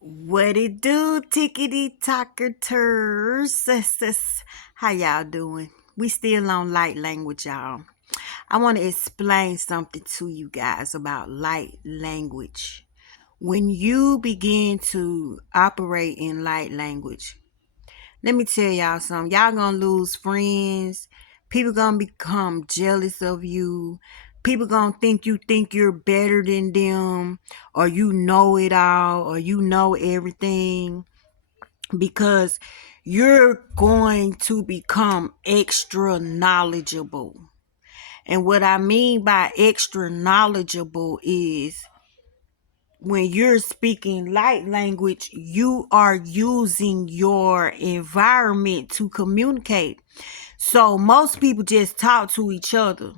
What it do, tickety talkers? How y'all doing? We still on light language, y'all. I want to explain something to you guys about light language. When you begin to operate in light language, let me tell y'all something. Y'all gonna lose friends. People gonna become jealous of you. People gonna think you're better than them, or you know it all, or you know everything, because you're going to become extra knowledgeable. And what I mean by extra knowledgeable is when you're speaking light language, you are using your environment to communicate. So most people just talk to each other.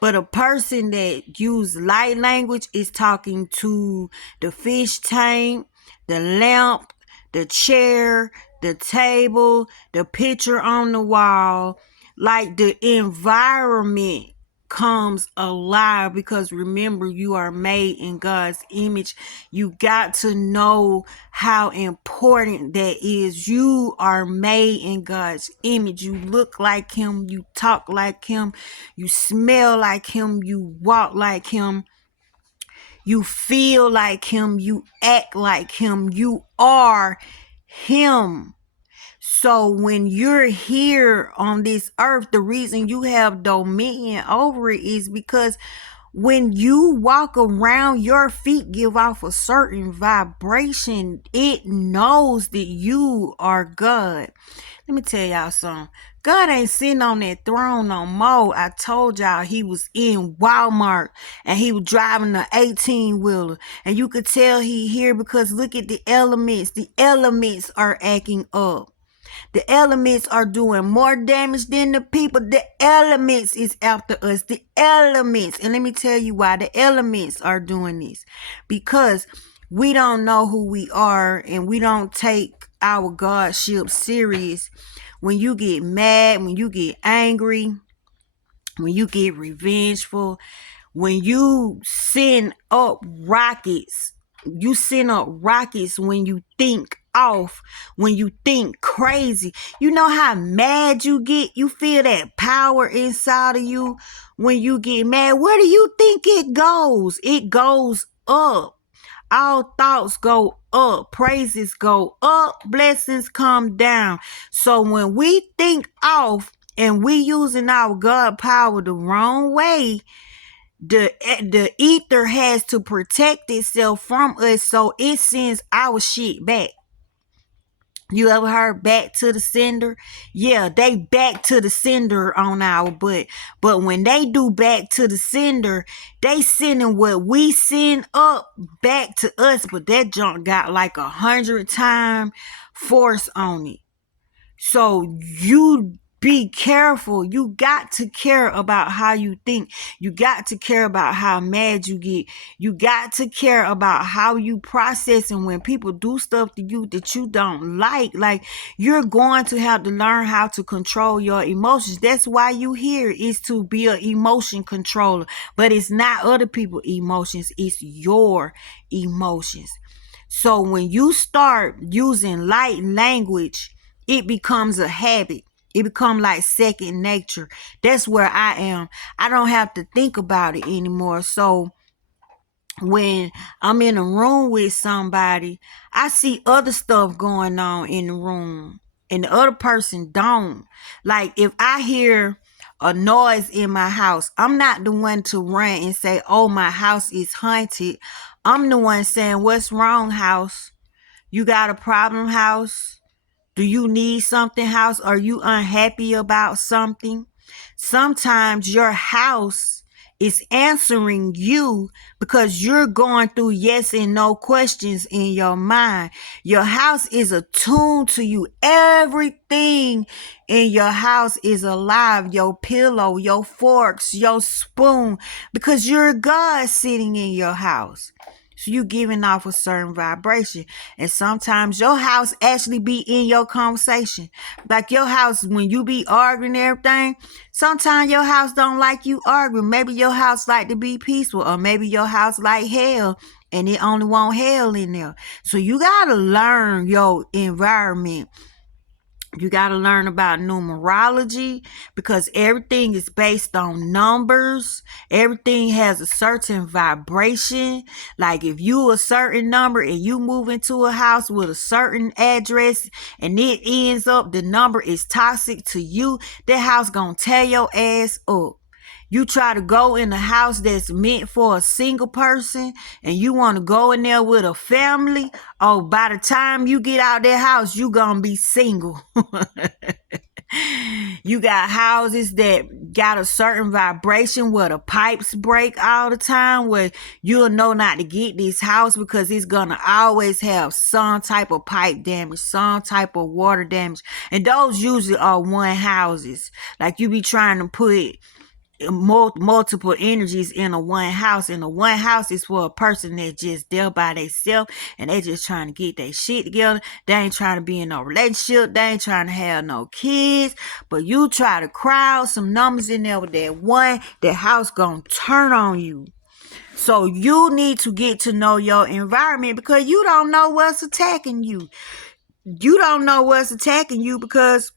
But a person that use light language is talking to the fish tank, the lamp, the chair, the table, the picture on the wall. Like the environment comes alive, because remember, you are made in God's image. You got to know how important that is. You are made in God's image. You look like him, you talk like him, you smell like him, you walk like him, you feel like him, you act like him, you are him. So when you're here on this earth, the reason you have dominion over it is because when you walk around, your feet give off a certain vibration. It knows that you are God. Let me tell y'all something. God ain't sitting on that throne no more. I told y'all he was in Walmart and he was driving the 18-wheeler. And you could tell he here because look at the elements. The elements are acting up. The elements are doing more damage than the people. The elements is after us. The elements. And let me tell you why the elements are doing this. Because we don't know who we are, and we don't take our Godship serious. When you get mad, when you get angry, when you get revengeful, when you send up rockets, when you think off, when you think crazy. You know how mad you get? You feel that power inside of you when you get mad. Where do you think it goes? It goes up. All thoughts go up, praises go up, blessings come down. So when we think off and we using our God power the wrong way, the ether has to protect itself from us, so it sends our shit back. You ever heard back to the sender? Yeah, they back to the sender on our butt. But when they do back to the sender, they sending what we send up back to us. But that junk got like 100-time force on it. So you be careful. You got to care about how you think. You got to care about how mad you get. You got to care about how you process. And when people do stuff to you that you don't like you're going to have to learn how to control your emotions. That's why you here, is to be an emotion controller. But it's not other people's emotions. It's your emotions. So when you start using light language, it becomes a habit. It becomes like second nature. That's where I am. I don't have to think about it anymore. So when I'm in a room with somebody, I see other stuff going on in the room and the other person don't. Like if I hear a noise in my house, I'm not the one to run and say, oh, my house is haunted. I'm the one saying, what's wrong, house? You got a problem, house? Do you need something, house? Are you unhappy about something? Sometimes your house is answering you because you're going through yes and no questions in your mind. Your house is attuned to you. Everything in your house is alive. Your pillow, your forks, your spoon, because you're God sitting in your house. So you giving off a certain vibration. And sometimes your house actually be in your conversation. Like your house, when you be arguing and everything, sometimes your house don't like you arguing. Maybe your house like to be peaceful, or maybe your house like hell and it only want hell in there. So you gotta learn your environment. You got to learn about numerology, because everything is based on numbers. Everything has a certain vibration. Like if you a certain number and you move into a house with a certain address and it ends up the number is toxic to you, that house gonna tear your ass up. You try to go in a house that's meant for a single person and you want to go in there with a family. Oh, by the time you get out that house, you gonna be single. You got houses that got a certain vibration where the pipes break all the time, where you'll know not to get this house because it's gonna always have some type of pipe damage, some type of water damage. And those usually are one houses. Like you be trying to put multiple energies in a one house, and a one house is for a person that just there by themselves and they just trying to get their shit together. They ain't trying to be in no relationship, they ain't trying to have no kids, but you try to crowd some numbers in there with that one, that house gonna turn on you. So you need to get to know your environment, because you don't know what's attacking you. You don't know what's attacking you because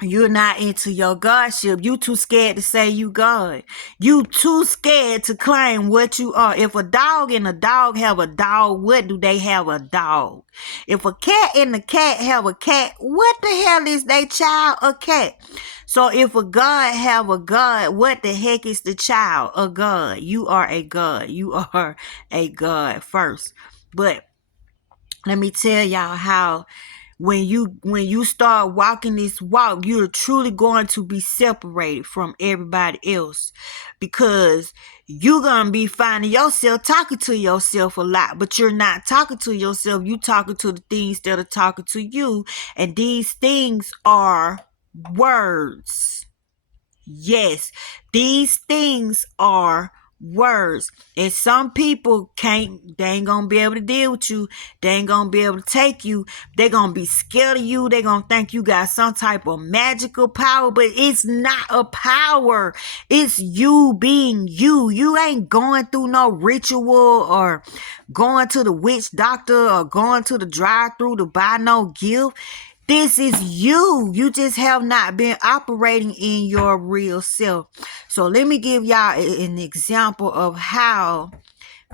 you're not into your Godship. You too scared to say you God. You too scared to claim what you are. If a dog and a dog have a dog, what do they have a dog? If a cat and a cat have a cat, what the hell is they child a cat? So if a God have a God, what the heck is the child? A God. You are a God. You are a God first. But let me tell y'all how when you start walking this walk, you're truly going to be separated from everybody else, because you're going to be finding yourself talking to yourself a lot, but you're not talking to yourself. You talking to the things that are talking to you. And these things are words. Yes, these things are words. And some people they ain't gonna be able to deal with you. They ain't gonna be able to take you. They gonna be scared of you. They gonna think you got some type of magical power, but it's not a power. It's you being you. You ain't going through no ritual or going to the witch doctor or going to the drive-through to buy no gift. This is you. You just have not been operating in your real self. So let me give y'all an example of how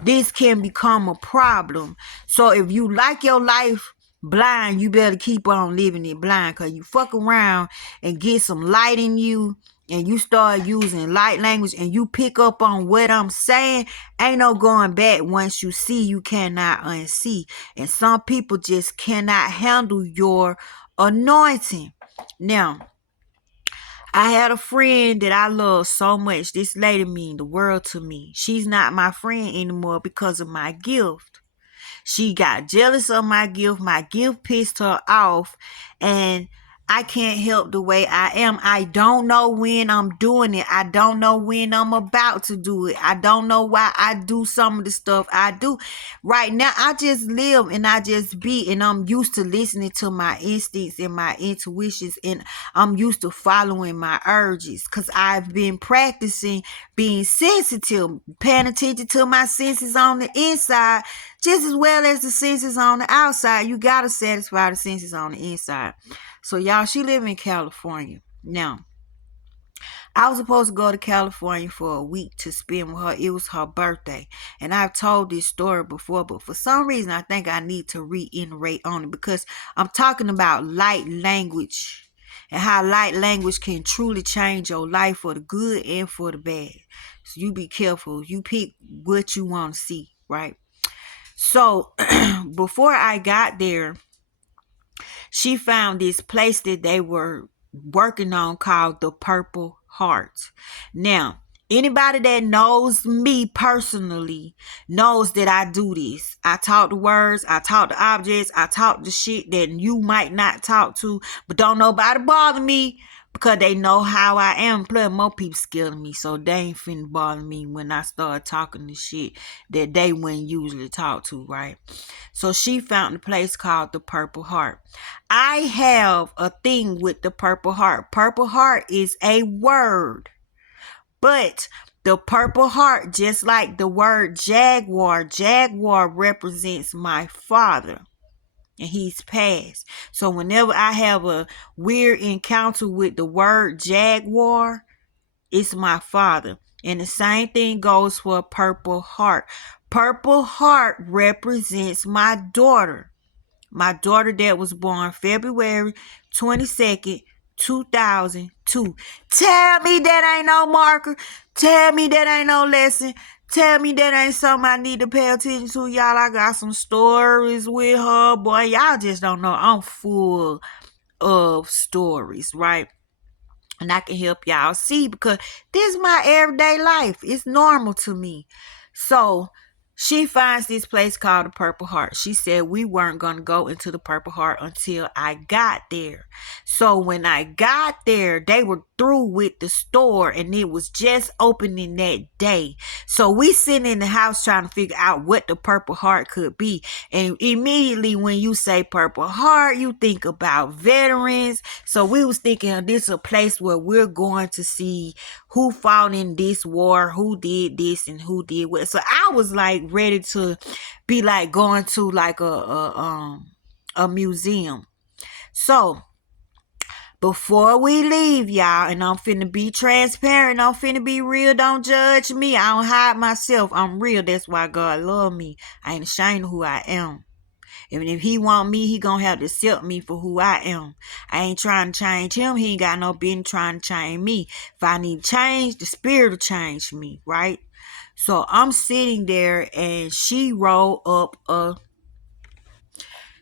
this can become a problem. So if you like your life blind, you better keep on living it blind, because you fuck around and get some light in you and you start using light language and you pick up on what I'm saying, ain't no going back. Once you see, you cannot unsee. And some people just cannot handle your anointing. Now, I had a friend that I love so much. This lady mean the world to me. She's not my friend anymore because of my gift. She got jealous of my gift. My gift pissed her off, and I can't help the way I am. I don't know when I'm doing it. I don't know when I'm about to do it. I don't know why I do some of the stuff I do. Right now, I just live and I just be, and I'm used to listening to my instincts and my intuitions, and I'm used to following my urges, because I've been practicing being sensitive, paying attention to my senses on the inside just as well as the senses on the outside. You got to satisfy the senses on the inside. So y'all, she live in California. Now, I was supposed to go to California for a week to spend with her. It was her birthday. And I've told this story before, but for some reason, I think I need to reiterate on it, because I'm talking about light language and how light language can truly change your life for the good and for the bad. So you be careful. You pick what you want to see, right? So before I got there, she found this place that they were working on called the Purple Heart. Now, anybody that knows me personally knows that I do this. I talk to words, I talk to objects, I talk to shit that you might not talk to, but don't nobody bother me. because they know how I am. Plus, more people scared of me, so they ain't finna bother me when I start talking the shit that they wouldn't usually talk to, right? So she found a place called the Purple Heart. I have a thing with the Purple Heart. Purple Heart is a word, but the Purple Heart, just like the word Jaguar, Jaguar represents my father, and he's passed. So whenever I have a weird encounter with the word Jaguar, it's my father. And the same thing goes for Purple Heart. Purple Heart represents my daughter. My daughter that was born February 22nd, 2002. Tell me that ain't no marker. Tell me that ain't no lesson. Tell me that ain't something I need to pay attention to. Y'all, I got some stories with her. Boy, y'all just don't know. I'm full of stories, right? And I can help y'all see, because this is my everyday life. It's normal to me. So she finds this place called the Purple Heart. She said we weren't going to go into the Purple Heart until I got there. So when I got there, they were through with the store and it was just opening that day. So we sitting in the house trying to figure out what the Purple Heart could be. And immediately when you say Purple Heart, you think about veterans. So we was thinking this is a place where we're going to see who fought in this war, who did this and who did what. So I was like ready to be like going to like a museum. So before we leave, y'all, and I'm finna be transparent, I'm finna be real, don't judge me. I don't hide myself. I'm real. That's why God love me. I ain't ashamed of who I am. And if he want me, he gonna have to accept me for who I am. I ain't trying to change him. He ain't got no business trying to change me. If I need change, the spirit will change me, right? So I'm sitting there and she rolled up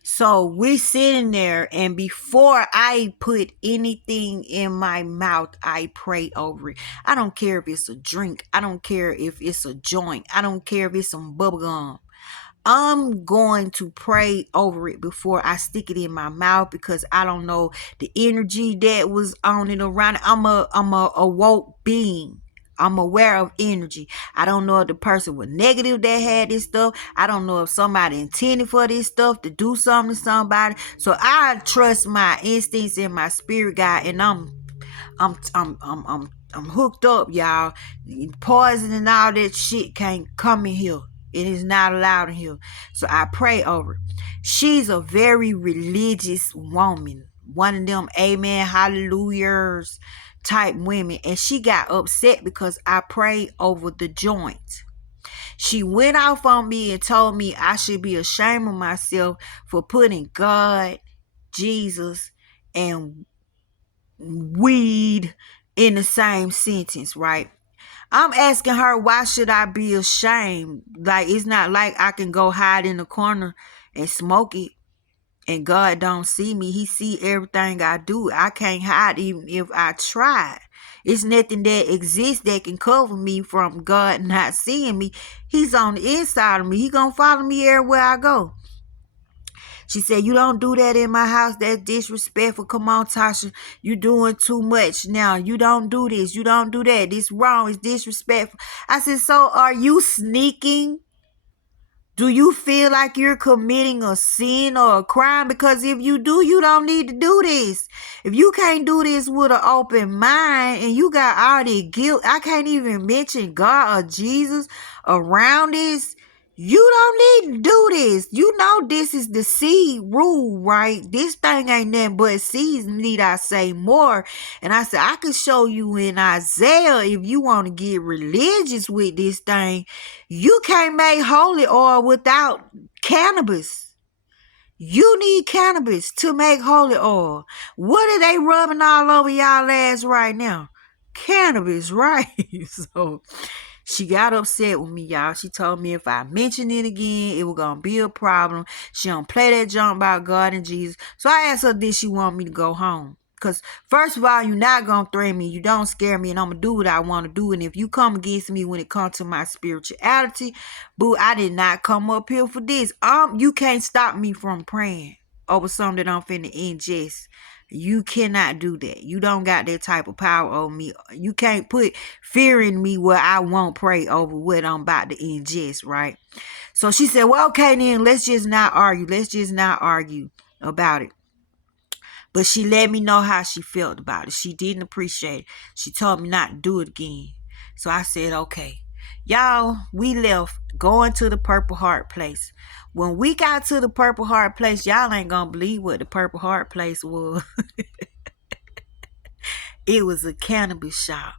so we sitting there, and before I put anything in my mouth, I pray over it. I don't care if it's a drink. I don't care if it's a joint. I don't care if it's some bubble gum. I'm going to pray over it before I stick it in my mouth, because I don't know the energy that was on it around it. I'm a awoke being. I'm aware of energy. I don't know if the person was negative that had this stuff. I don't know if somebody intended for this stuff to do something to somebody. So I trust my instincts and my spirit guide, and I'm hooked up, y'all. Poison and all that shit can't come in here. It is not allowed in here. So I pray over it. She's a very religious woman. One of them amen, hallelujahs type women. And she got upset because I prayed over the joint. She went off on me and told me I should be ashamed of myself for putting God, Jesus, and weed in the same sentence, right? I'm asking her, why should I be ashamed? Like, it's not like I can go hide in the corner and smoke it and God don't see me. He see everything I do. I can't hide even if I try. It's nothing that exists that can cover me from God not seeing me. He's on the inside of me. He gonna follow me everywhere I go. She said, you don't do that in my house. That's disrespectful. Come on, Tasha. You doing too much now. You don't do this. You don't do that. This wrong. It's disrespectful. I said, so are you sneaking? Do you feel like you're committing a sin or a crime? Because if you do, you don't need to do this. If you can't do this with an open mind and you got all the guilt, I can't even mention God or Jesus around this. You don't need to do this. You know this is the seed rule, right? This thing ain't nothing but seeds, need I say more. And I said, I could show you in Isaiah if you want to get religious with this thing. You can't make holy oil without cannabis. You need cannabis to make holy oil. What are they rubbing all over y'all ass right now? Cannabis, right? So she got upset with me, y'all. She told me if I mention it again, it was going to be a problem. She don't play that junk about God and Jesus. So I asked her, did she want me to go home? Because first of all, you're not going to threaten me. You don't scare me, and I'm going to do what I want to do. And if you come against me when it comes to my spirituality, boo, I did not come up here for this. You can't stop me from praying over something that I'm finna ingest. You cannot do that. You don't got that type of power over me. You can't put fear in me where I won't pray over what I'm about to ingest, right? So she said, well, okay, then let's just not argue. Let's just not argue about it. But she let me know how she felt about it. She didn't appreciate it. She told me not to do it again. So I said, okay. Y'all, we left going to the Purple Heart place. When we got to the Purple Heart place, y'all ain't gonna believe what the Purple Heart place was. It was a cannabis shop.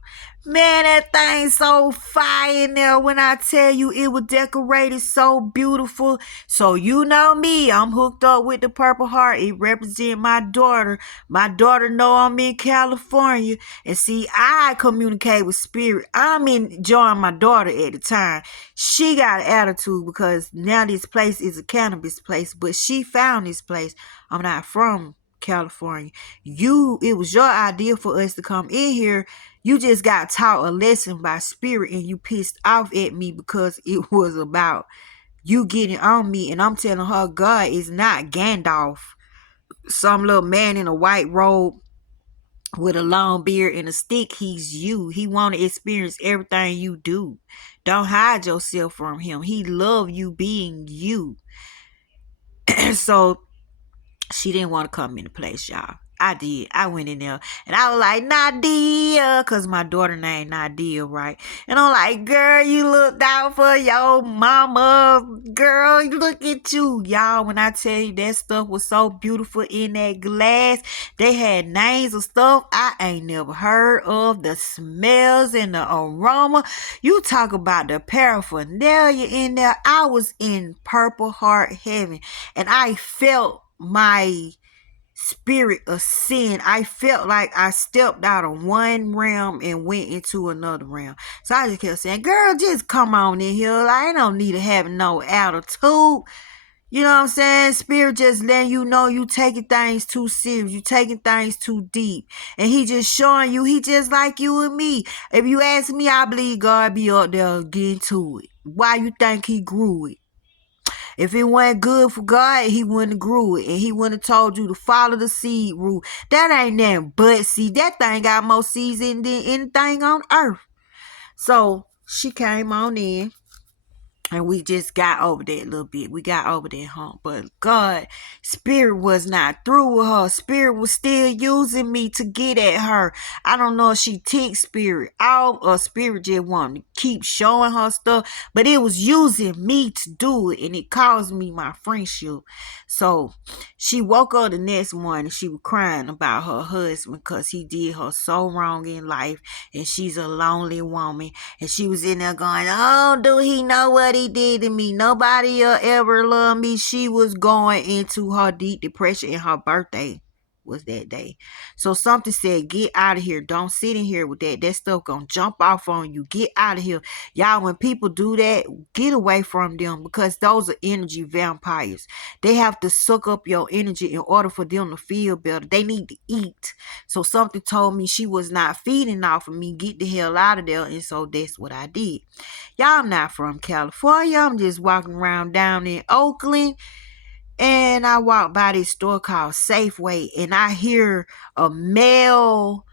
Man, that thing so fire in there. When I tell you it was decorated so beautiful. So you know me, I'm hooked up with the Purple Heart. It represents my daughter. My daughter know I'm in California. And see, I communicate with spirit. I'm enjoying my daughter at the time. She got an attitude because now this place is a cannabis place. But she found this place. I'm not from California. It was your idea for us to come in here. You just got taught a lesson by spirit and you pissed off at me because it was about you getting on me. And I'm telling her, God is not Gandalf, some little man in a white robe with a long beard and a stick. He's you. He want to experience everything you do. Don't hide yourself from him. He love you being you. So she didn't want to come in the place, y'all. I did. I went in there and I was like, Nadia, because my daughter named Nadia, right? And I'm like, girl, you looked out for your mama. Girl, look at you. Y'all, when I tell you that stuff was so beautiful in that glass, they had names of stuff I ain't never heard of. The smells and the aroma. You talk about the paraphernalia in there. I was in Purple Heart heaven and I felt my spirit ascend. I felt like I stepped out of one realm and went into another realm. So I just kept saying, girl, just come on in here. I don't need to have no attitude. You know what I'm saying? Spirit just letting you know you taking things too serious. You taking things too deep. And he just showing you he just like you and me. If you ask me, I believe God be up there getting to it. Why you think he grew it? If it wasn't good for God, he wouldn't have grew it. And he wouldn't have told you to follow the seed rule. That ain't nothing but see, that thing got more seeds in than anything on earth. So she came on in. And we just got over that a little bit. We got over that hump. But God, spirit was not through with her. Spirit was still using me to get at her. I don't know if she ticked spirit out or spirit just wanted to keep showing her stuff. But it was using me to do it. And it caused me my friendship. So she woke up the next morning. She was crying about her husband because he did her so wrong in life. And she's a lonely woman. And she was in there going, oh, do he know what he did to me? Nobody will ever love me. She was going into her deep depression, and her birthday was that day. So something said, get out of here. Don't sit in here with that. That stuff gonna jump off on you. Get out of here. Y'all, when people do that, get away from them because those are energy vampires. They have to suck up your energy in order for them to feel better. They need to eat. So something told me she was not feeding off of me. Get the hell out of there. And so that's what I did. Y'all, I'm not from California. I'm just walking around down in Oakland. And I walk by this store called Safeway. And I hear a male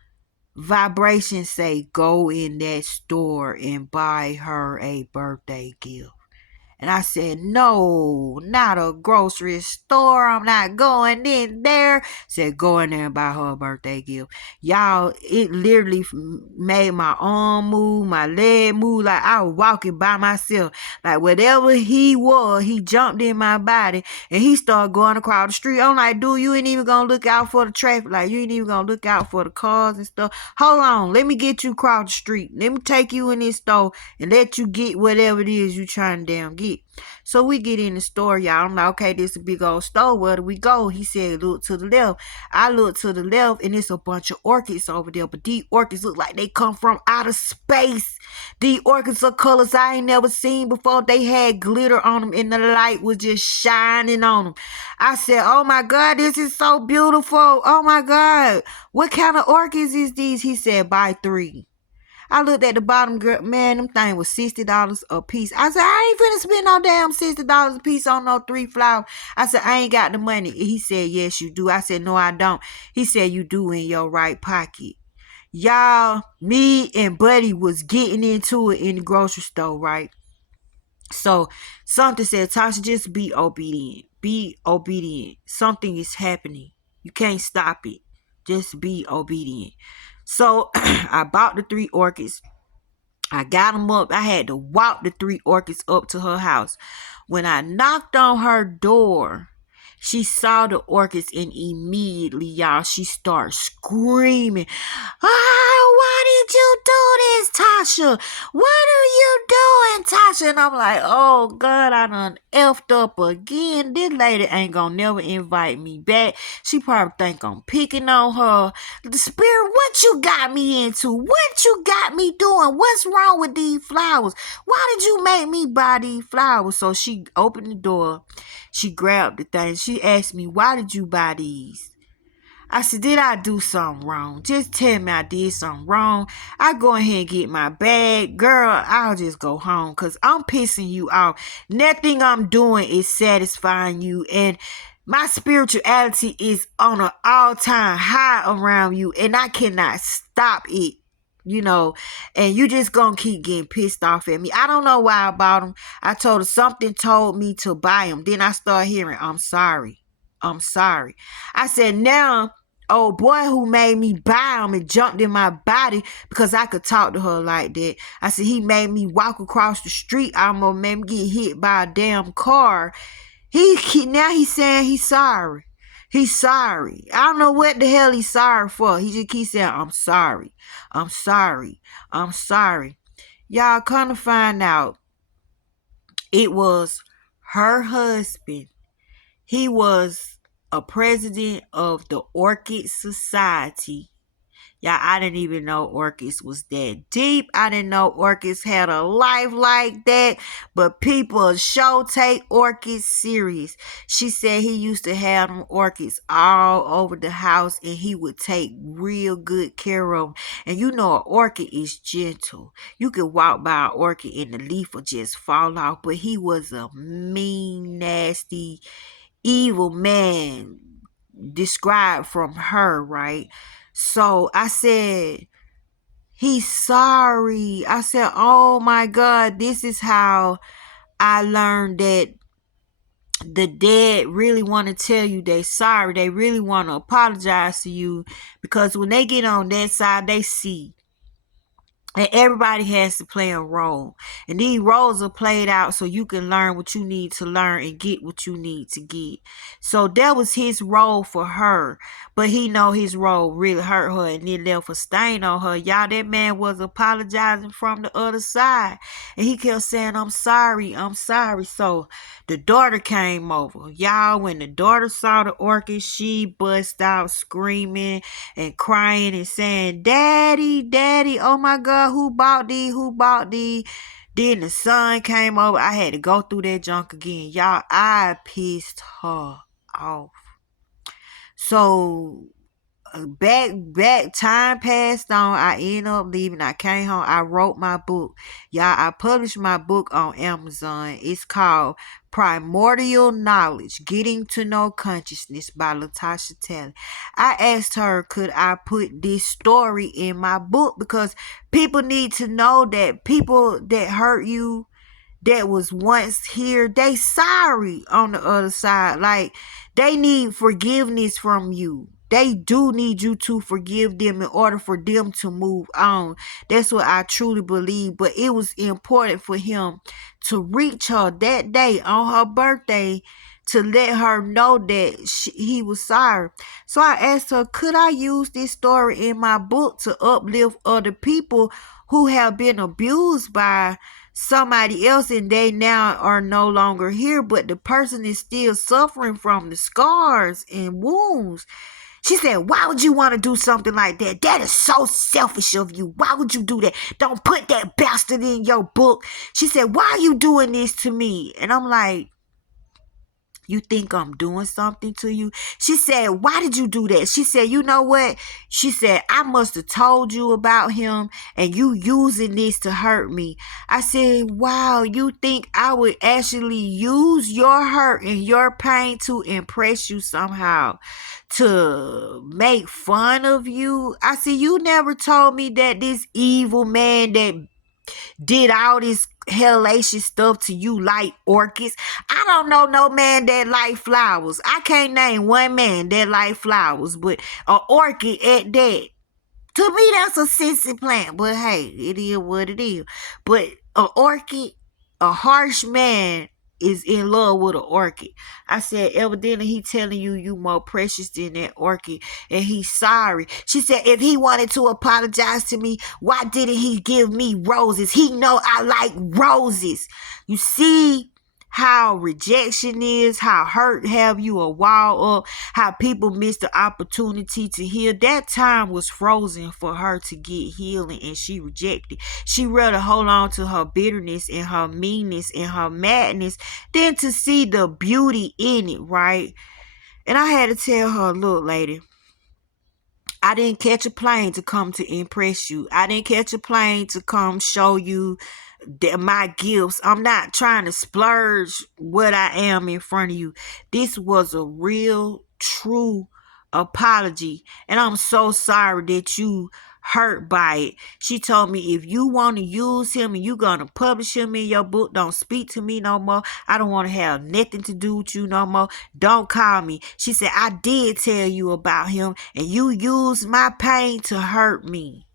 vibration say, go in that store and buy her a birthday gift. And I said, no, not a grocery store. I'm not going in there. Said, go in there and buy her a birthday gift. Y'all, it literally made my arm move, my leg move. Like I was walking by myself. Like whatever he was, he jumped in my body and he started going across the street. I'm like, dude, you ain't even gonna look out for the traffic. Like you ain't even gonna look out for the cars and stuff. Hold on, let me get you across the street. Let me take you in this store and let you get whatever it is you trying to damn get. So we get in the store, y'all. I'm like, okay, this is a big old store. Where do we go? He said, look to the left. I look to the left, and it's a bunch of orchids over there. But these orchids look like they come from outer space. These orchids are colors I ain't never seen before. They had glitter on them, and the light was just shining on them. I said, oh my God, this is so beautiful. Oh my God. What kind of orchids is these? He said, buy 3. I looked at the bottom, girl, man, them thing was $60 a piece. I said, I ain't finna spend no damn $60 a piece on no 3 flowers. I said, I ain't got the money. He said, yes, you do. I said, no, I don't. He said, you do in your right pocket. Y'all, me and Buddy was getting into it in the grocery store, right? So something said, Tasha, just be obedient. Be obedient. Something is happening. You can't stop it. Just be obedient. So I bought the 3 orchids. I got them up. I had to walk the 3 orchids up to her house. When I knocked on her door, she saw the orchids and immediately, y'all, she started screaming. Oh, why did you do this, Tasha? What are you doing, Tasha? And I'm like, oh, God, I done effed up again. This lady ain't gonna never invite me back. She probably think I'm picking on her. The spirit, what you got me into? What you got me doing? What's wrong with these flowers? Why did you make me buy these flowers? So she opened the door. She grabbed the thing. She asked me, why did you buy these? I said, did I do something wrong? Just tell me I did something wrong. I go ahead and get my bag. Girl, I'll just go home because I'm pissing you off. Nothing I'm doing is satisfying you. And my spirituality is on an all-time high around you. And I cannot stop it. And you just gonna keep getting pissed off at me. I don't know why I bought them. I told her something told me to buy them. Then I start hearing, I'm sorry. I'm sorry. I said, now, old boy who made me buy them and jumped in my body because I could talk to her like that. I said, he made me walk across the street. I almost made me get hit by a damn car. Now he's saying he's sorry. He's sorry. I don't know what the hell he's sorry for. He just keeps saying, I'm sorry. I'm sorry. I'm sorry. Y'all, come to find out, it was her husband. He was a president of the Orchid Society. Y'all, I didn't even know orchids was that deep. I didn't know orchids had a life like that. But people sure take orchids serious. She said he used to have them orchids all over the house and he would take real good care of them. And you know an orchid is gentle. You could walk by an orchid and the leaf will just fall off. But he was a mean, nasty, evil man described from her, right? So I said, he's sorry. I said, oh my God, this is how I learned that the dead really want to tell you they sorry. They really want to apologize to you because when they get on that side, they see. And everybody has to play a role. And these roles are played out so you can learn what you need to learn and get what you need to get. So that was his role for her. But he know his role really hurt her and it left a stain on her. Y'all, that man was apologizing from the other side. And he kept saying, I'm sorry, I'm sorry. So the daughter came over. Y'all, when the daughter saw the orchid, she bust out screaming and crying and saying, Daddy, Daddy, oh my God, who bought these? Who bought these? Then the son came over. I had to go through that junk again. Y'all, I pissed her off. So back time passed on. I ended up leaving. I came home. I wrote my book. Y'all, I published my book on Amazon. It's called Primordial Knowledge, Getting to Know Consciousness by Latasha Taylor. I asked her, could I put this story in my book? Because people need to know that people that hurt you, that was once here, they sorry on the other side. Like, they need forgiveness from you. They do need you to forgive them in order for them to move on. That's what I truly believe. But it was important for him to reach her that day on her birthday to let her know that he was sorry. So I asked her, could I use this story in my book to uplift other people who have been abused by somebody else and they now are no longer here, but the person is still suffering from the scars and wounds? She said, why would you want to do something like that? That is so selfish of you. Why would you do that? Don't put that bastard in your book. She said, why are you doing this to me? And I'm like, You think I'm doing something to you? She said, why did you do that? She said, you know what? She said, I must have told you about him and you using this to hurt me. I said, wow, you think I would actually use your hurt and your pain to impress you somehow, to make fun of you? I said, you never told me that this evil man that did all this hellacious stuff to you like orchids. I don't know no man that like flowers. I can't name one man that like flowers, but an orchid at that. To me, that's a sissy plant, but hey, it is what it is. But an orchid, a harsh man is in love with an orchid. I said, evidently he telling you you more precious than that orchid, and he's sorry. She said, if he wanted to apologize to me, why didn't he give me roses? He know I like roses. You see how rejection is, how hurt have you a wall up, how people miss the opportunity to heal. That time was frozen for her to get healing, and she rejected. She rather hold on to her bitterness and her meanness and her madness than to see the beauty in it, right? And I had to tell her, look, lady, I didn't catch a plane to come to impress you. I didn't catch a plane to come show you my gifts. I'm not trying to splurge what I am in front of you. This was a real, true apology. And I'm so sorry that you hurt by it. She told me, if you want to use him and you gonna publish him in your book, don't speak to me no more. I don't want to have nothing to do with you no more. Don't call me. She said, I did tell you about him and you used my pain to hurt me.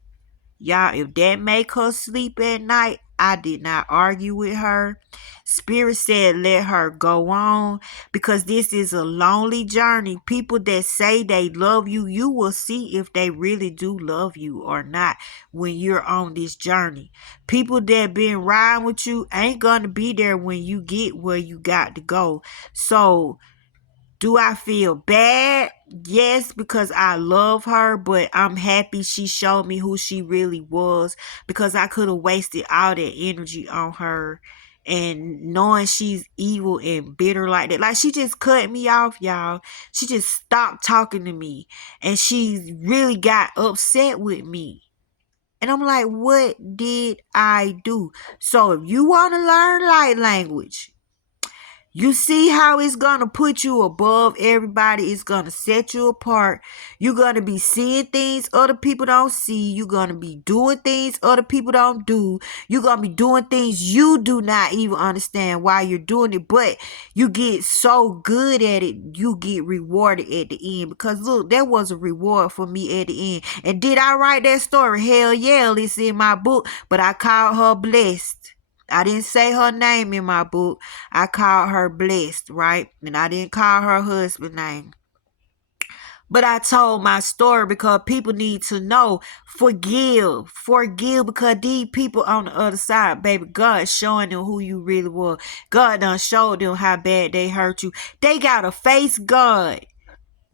Y'all, if that make her sleep at night, I did not argue with her. Spirit said let her go on, because this is a lonely journey. People that say they love you, you will see if they really do love you or not when you're on this journey. People that been riding with you ain't gonna be there when you get where you got to go. So do I feel bad? Yes, because I love her, but I'm happy she showed me who she really was, because I could have wasted all that energy on her and knowing she's evil and bitter like that. Like, she just cut me off, y'all. She just stopped talking to me and she really got upset with me. And I'm like, what did I do? So if you want to learn light language, you see how it's going to put you above everybody. It's going to set you apart. You're going to be seeing things other people don't see. You're going to be doing things other people don't do. You're going to be doing things you do not even understand why you're doing it. But you get so good at it, you get rewarded at the end. Because look, there was a reward for me at the end. And did I write that story? Hell yeah, it's in my book. But I called her blessed. I didn't say her name in my book. I called her blessed, right? And I didn't call her husband's name. But I told my story because people need to know. Forgive. Forgive, because these people on the other side, baby, God showing them who you really were. God done showed them how bad they hurt you. They got to face God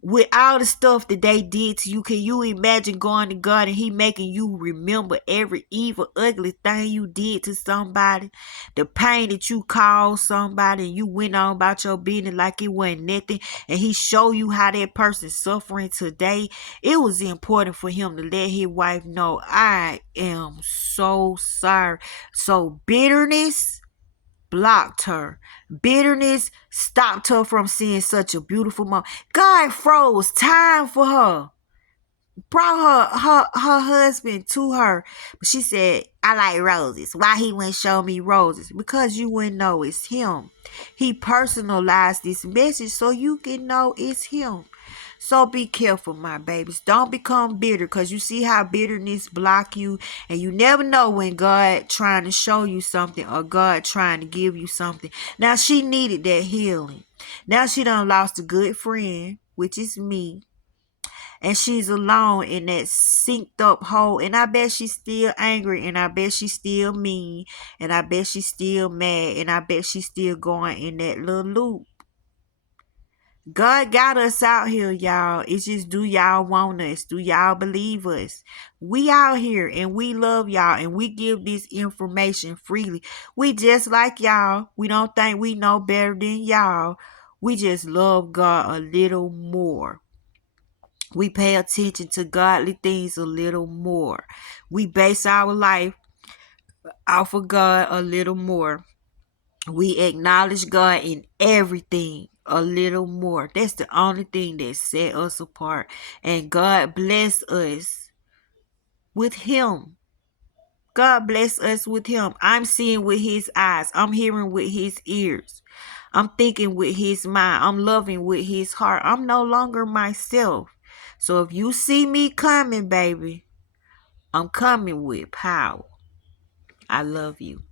with all the stuff that they did to you. Can you imagine going to God and he making you remember every evil, ugly thing you did to somebody? The pain that you caused somebody and you went on about your business like it wasn't nothing, and he show you how that person's suffering today. It was important for him to let his wife know, I am so sorry. So bitterness blocked her. Bitterness stopped her from seeing such a beautiful moment. God froze time for her. Brought her husband to her. But she said, I like roses. Why he wouldn't show me roses? Because you wouldn't know it's him. He personalized this message so you can know it's him. So be careful, my babies. Don't become bitter, because you see how bitterness block you, and you never know when God trying to show you something or God trying to give you something. Now, she needed that healing. Now she done lost a good friend, which is me. And she's alone in that synced up hole. And I bet she's still angry. And I bet she's still mean. And I bet she's still mad. And I bet she's still going in that little loop. God got us out here, y'all. It's just, do y'all want us? Do y'all believe us? We out here and we love y'all and we give this information freely. We just like y'all. We don't think we know better than y'all. We just love God a little more. We pay attention to godly things a little more. We base our life off of God a little more. We acknowledge God in everything a little more. That's the only thing that set us apart. And God bless us with Him. God bless us with Him. I'm seeing with His eyes. I'm hearing with His ears. I'm thinking with His mind. I'm loving with His heart. I'm no longer myself. So if you see me coming, baby, I'm coming with power. I love you.